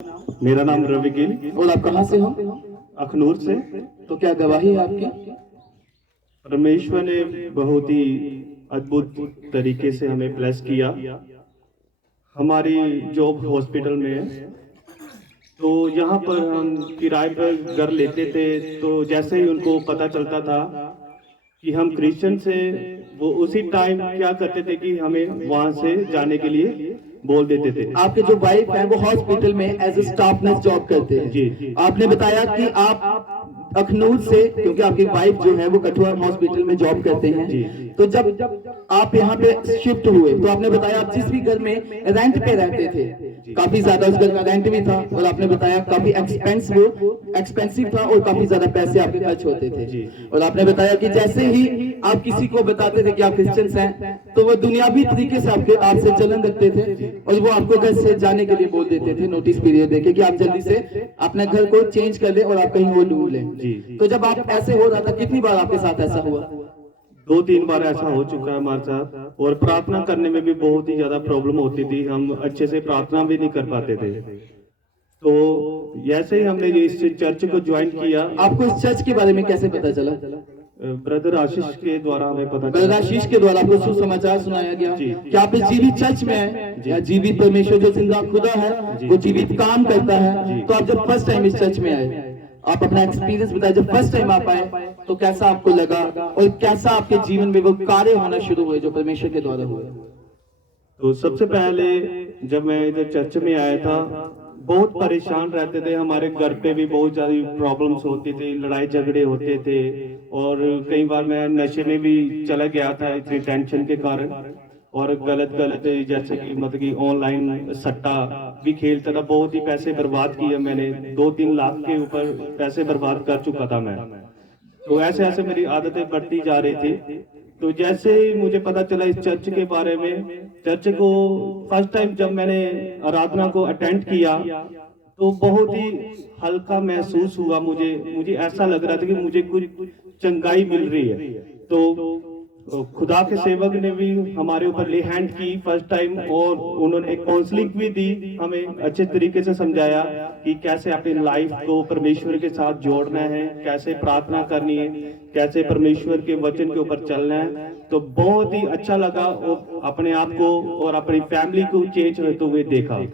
मेरा नाम रवि गिल। और आप कहाँ से हो? अखनूर से। तो क्या गवाही है आपकी? परमेश्वर ने बहुत ही अद्भुत तरीके से हमें ब्लेस किया। हमारी जॉब हॉस्पिटल में है, तो यहाँ पर हम किराए पर घर लेते थे। तो जैसे ही उनको पता चलता था कि हम क्रिश्चियन से, वो उसी टाइम क्या करते थे कि हमें वहाँ से जाने के लिए बोल देते थे। आपके जो वाइफ है वो हॉस्पिटल में as a staff nurse job करते हैं। जी। आपने बताया कि आप अखनूर से, क्योंकि आपकी वाइफ जो है वो कठुआ हॉस्पिटल में जॉब करते हैं। जी। तो जब आप यहाँ पे शिफ्ट हुए तो आपने बताया आप जिस भी घर में रेंट पे रहते थे, काफी ज्यादा उस घर का रेंट भी था, और आपने बताया काफी एक्सपेंसिव था और काफी ज्यादा पैसे आपके खर्च होते थे। और आपने बताया कि जैसे ही आप किसी को बताते थे कि आप क्रिश्चियंस हैं, तो वो दुनियावी तरीके से आपसे जलन रखते थे और वो आपको घर से जाने के लिए बोल देते थे, नोटिस पीरियड देके कि आप जल्दी से अपने घर को चेंज कर ले और आप कहीं वो ढूंढ लें। तो जब आप ऐसे हो रहा था, कितनी बार आपके साथ ऐसा हुआ? 2-3 बार ऐसा हो चुका है हमारे साथ। और प्रार्थना करने में भी बहुत ही ज्यादा प्रॉब्लम होती थी, हम अच्छे से प्रार्थना भी नहीं कर पाते थे। तो जैसे ही हमने इस चर्च को ज्वाइन किया। आपको इस चर्च के बारे में कैसे पता चला? ब्रदर आशीष के द्वारा हमें पता ब्रदर आशीष के द्वारा आपको सुसमाचार सुनाया गया कि आप इस जीवित चर्च में हैं, या जीवित परमेश्वर जो जिंदा खुदा है वो जीवित काम करता है। तो आप जब फर्स्ट टाइम इस चर्च में आए, आप अपना एक्सपीरियंस बताएं। जब फर्स्ट टाइम आप आए तो कैसा आपको लगा और कैसा आपके जीवन में वो कार्य होना शुरू हुए जो परमेश्वर के द्वारा हुए? तो सबसे पहले जब मैं इधर चर्च में आया था, बहुत परेशान रहते थे। हमारे घर पे भी बहुत ज्यादा प्रॉब्लम्स होती थी, लड़ाई झगड़े होते थे, और कई बार मैं नशे में भी चला गया था इतनी टेंशन के कारण। और गलत जैसे कि मतलब कि ऑनलाइन सट्टा भी खेलता था, बहुत ही पैसे बर्बाद किए मैंने। 2-3 लाख के ऊपर पैसे बर्बाद कर चुका था मैं। तो ऐसे ऐसे मेरी आदतें बढ़ती जा रही थी। तो जैसे ही मुझे पता चला इस चर्च के बारे में, चर्च को फर्स्ट टाइम जब मैंने आराधना को अटेंड किया, तो बहुत ही हल्का महसूस हुआ। मुझे ऐसा लग रहा था कि मुझे कुछ चंगाई मिल रही है। तो खुदा के सेवक ने भी हमारे ऊपर ले हैंड की फर्स्ट टाइम, और उन्होंने एक काउंसलिंग भी दी, हमें अच्छे तरीके से समझाया कि कैसे अपनी लाइफ को परमेश्वर के साथ जोड़ना है, कैसे प्रार्थना करनी है, कैसे परमेश्वर के वचन के ऊपर चलना है। तो बहुत ही अच्छा लगा, और अपने आप को और अपनी फैमिली को चेंज होते हुए देखा।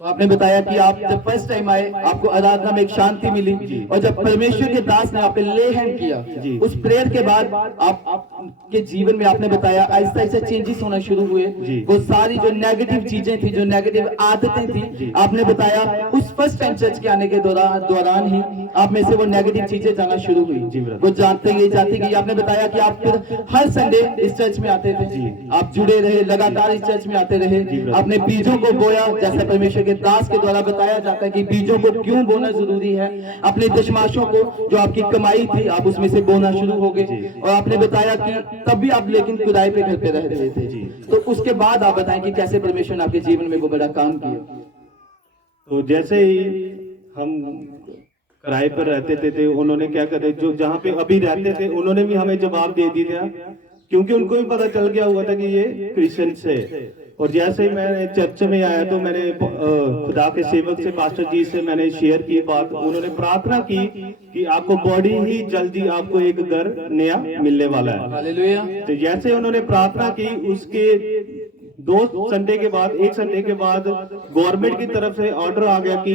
तो आपने बताया कि आप जब फर्स्ट टाइम आए आपको आराधना में एक शांति मिली, और जब परमेश्वर के दास ने आप पे ले हैंड किया, उस प्रेयर के बाद आपके जीवन में आपने बताया आहिस्ता आहिस्ता चेंजेस होना शुरू हुए। वो सारी जो नेगेटिव चीजें थी, जो नेगेटिव आदतें थी, आपने बताया उस फर्स्ट टाइम चर्च के आने के दौरान ही आप में से वो नेगेटिव चीजें जाना शुरू हुई। वो जाती गई। आपने बताया कि आप फिर हर संडे इस चर्च में आते थे, आप जुड़े रहे, लगातार इस चर्च में आते रहे। आपने बीजों को बोया, जैसा परमेश्वर दास के द्वारा बताया जाता है कि बीजों को क्यों बोना जरूरी है। अपने दशमाशों को, जो आपकी कमाई थी, आप उसमें से बोना शुरू हो गए। और आपने बताया कि तब भी आप लेकिन किराए पे घर पे रह रहे थे। तो उसके बाद आप बताएं कि कैसे परमेश्वर ने आपके जीवन में वो बड़ा काम किया। तो जैसे ही हम किराए पर रहते थे, उन्होंने क्या करे, जो जहाँ पे अभी रहते थे उन्होंने भी हमें जवाब दे दिया, क्योंकि उनको भी पता चल गया हुआ था कि ये क्रिश्चियन है। और जैसे ही मैं चर्च में आया तो मैंने खुदा के सेवक से, पास्टर जी से मैंने शेयर की बात। उन्होंने प्रार्थना की कि आपको बॉडी ही जल्दी आपको एक घर नया मिलने वाला है। हालेलुया। तो जैसे उन्होंने प्रार्थना की, उसके 2 संडे के बाद, 1 संडे के बाद गवर्नमेंट की तरफ से ऑर्डर आ गया कि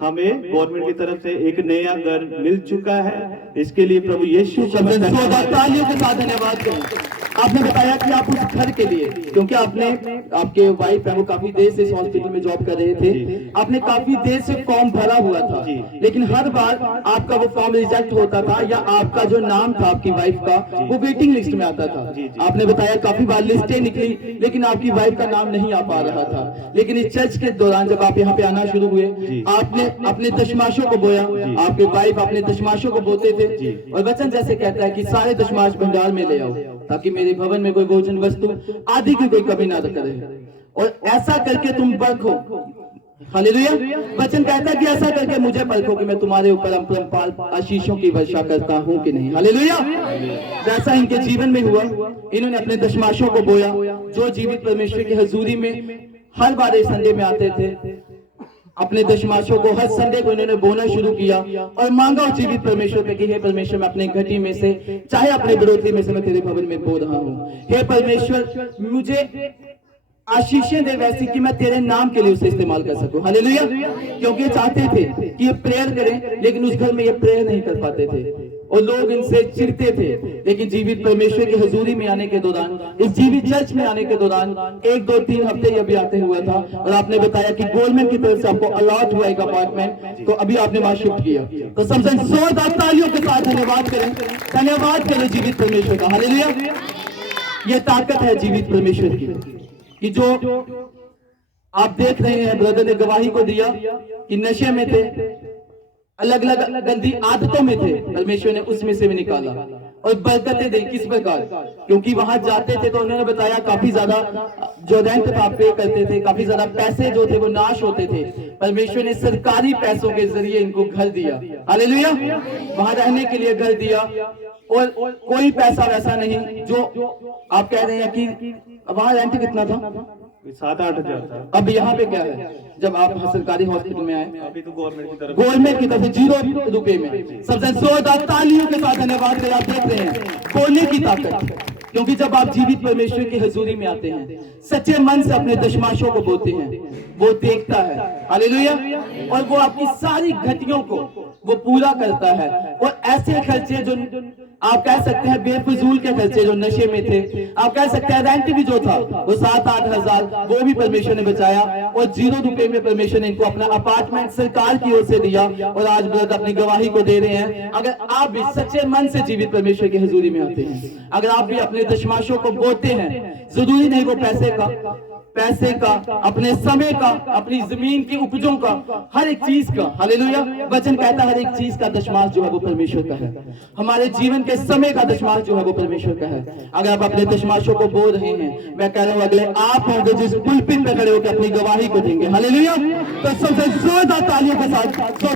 हमें गवर्नमेंट की तरफ से एक नया घर मिल चुका है। इसके लिए प्रभु यीशु का तालियों के साथ धन्यवाद करें। आपने बताया कि आप उस घर के लिए, क्योंकि आपके वाइफ है वो काफी देर से इस हॉस्पिटल में जॉब कर रहे थे, आपने काफी देर से फॉर्म भरा हुआ था, लेकिन हर बार आपका वो फॉर्म रिजेक्ट होता था, या आपका जो नाम था आपकी वाइफ का वो वेटिंग लिस्ट में आता था। आपने बताया काफी बार लिस्टें निकली, लेकिन आपकी वाइफ का नाम नहीं आ पा रहा था। लेकिन इस चर्च के दौरान जब आप यहाँ पे आना शुरू हुए, आपने अपने दशमाशों को बोया। आपके वाइफ अपने दशमाशों को बोते थे, और वचन जैसे कहता है कि सारे दशमाश भंडार में ले आओ, ताकि मेरे भवन में कोई भोजन वस्तु आदि की कोई कमी ना करे, और ऐसा करके तुम परखो। हालेलुया। वचन कहता है कि ऐसा करके मुझे परखो कि मैं तुम्हारे ऊपर अपरंपार आशीषों की वर्षा करता हूं कि नहीं। हालेलुया। वैसा इनके जीवन में हुआ। इन्होंने अपने दशमाशों को बोया, जो जीवित परमेश्वर की हजूरी में हर बार संडे में आते थे। अपने दशमाशों को हर संडे को इन्होंने बोना शुरू किया और मांगा उस जीवित परमेश्वर पे कि हे परमेश्वर, मैं अपने घटी में से, चाहे अपने बढ़ोतरी में से, मैं तेरे भवन में बो रहा हूँ। हे परमेश्वर, मुझे आशीषें दे वैसी कि मैं तेरे नाम के लिए उसे इस्तेमाल कर सकूं। हालेलुया। क्योंकि ये चाहते थे कि ये प्रेयर करें, लेकिन उस घर में ये प्रेयर नहीं कर पाते थे और लोग इनसे चिढ़ते थे। लेकिन जीवित परमेश्वर की हजूरी में आने के दौरान, इस जीवित चर्च में आने के दौरान 1, 2, 3 हफ्ते ये अभी आते हुआ था और आपने बताया कि गोलमैन की तरफ से आपको अलॉट हुआ एक अपार्टमेंट, तो अभी आपने वहां शिफ्ट किया। तो समझें, जोरदार तालियों के साथ धन्यवाद करें, धन्यवाद करें जीवित परमेश्वर का। हालेलुया। ये ताकत है जीवित परमेश्वर की कि जो आप देख रहे हैं, ब्रदर ने गवाही को दिया कि नशे में थे, अलग अलग गंदी आदतों में थे, परमेश्वर ने उसमें से भी निकाला और बरकतें दी। किस प्रकार? क्योंकि वहां जाते थे तो उन्होंने बताया काफी ज्यादा जो रेंट था पे करते थे, काफी ज्यादा पैसे जो थे वो नाश होते थे। परमेश्वर ने सरकारी पैसों के जरिए इनको घर दिया। हालेलुया। वहां रहने के लिए घर दिया और कोई पैसा वैसा नहीं जो आप कह रहे हैं कि वहां रेंट कितना था? 7-8 हजार था। अब यहाँ पे क्या है? जब आप सरकारी हॉस्पिटल में आए, अभी तो गवर्नमेंट की तरफ से 0 रुपए में। सबसे जोरदार तालियों के साथ धन्यवाद करें। आप देख रहे हैं बोलने की ताकत, क्योंकि जब आप जीवित परमेश्वर की हजूरी में आते हैं, सच्चे मन से अपने दशमाशों को बोलते हैं, वो देखता है। हालेलुया। और वो आपकी सारी घटियों को वो पूरा करता है। और ऐसे खर्चे जो आप कह सकते हैं बेफजूल के खर्चे, जो नशे में थे, आप कह सकते हैं रेंट भी जो था वो 7-8 हजार, वो भी परमेश्वर ने बचाया और 0 रुपए में परमेश्वर ने इनको अपना अपार्टमेंट सरकार की ओर से दिया। और आज ब्रदर अपनी गवाही को दे रहे हैं। अगर आप भी सच्चे मन से जीवित परमेश्वर की हजूरी में आते हैं, अगर आप भी अपने दशमाशों को बोते हैं, जरूरी नहीं वो पैसे का, अपने समय का, अपनी जमीन की उपजों का, हर एक चीज का। हालेलुया। वचन कहता है हर एक चीज का दशमाश जो है वो परमेश्वर का है। हमारे जीवन के समय का दशमाश जो है वो परमेश्वर का है। अगर आप अपने दशमाशों को बो रहे हैं, मैं कह रहा हूं अगले आप होंगे जिस पुलपिट पे खड़े होकर अपनी गवाही को देंगे। हालेलुया। तो सबसे जोरदार तालियों के साथ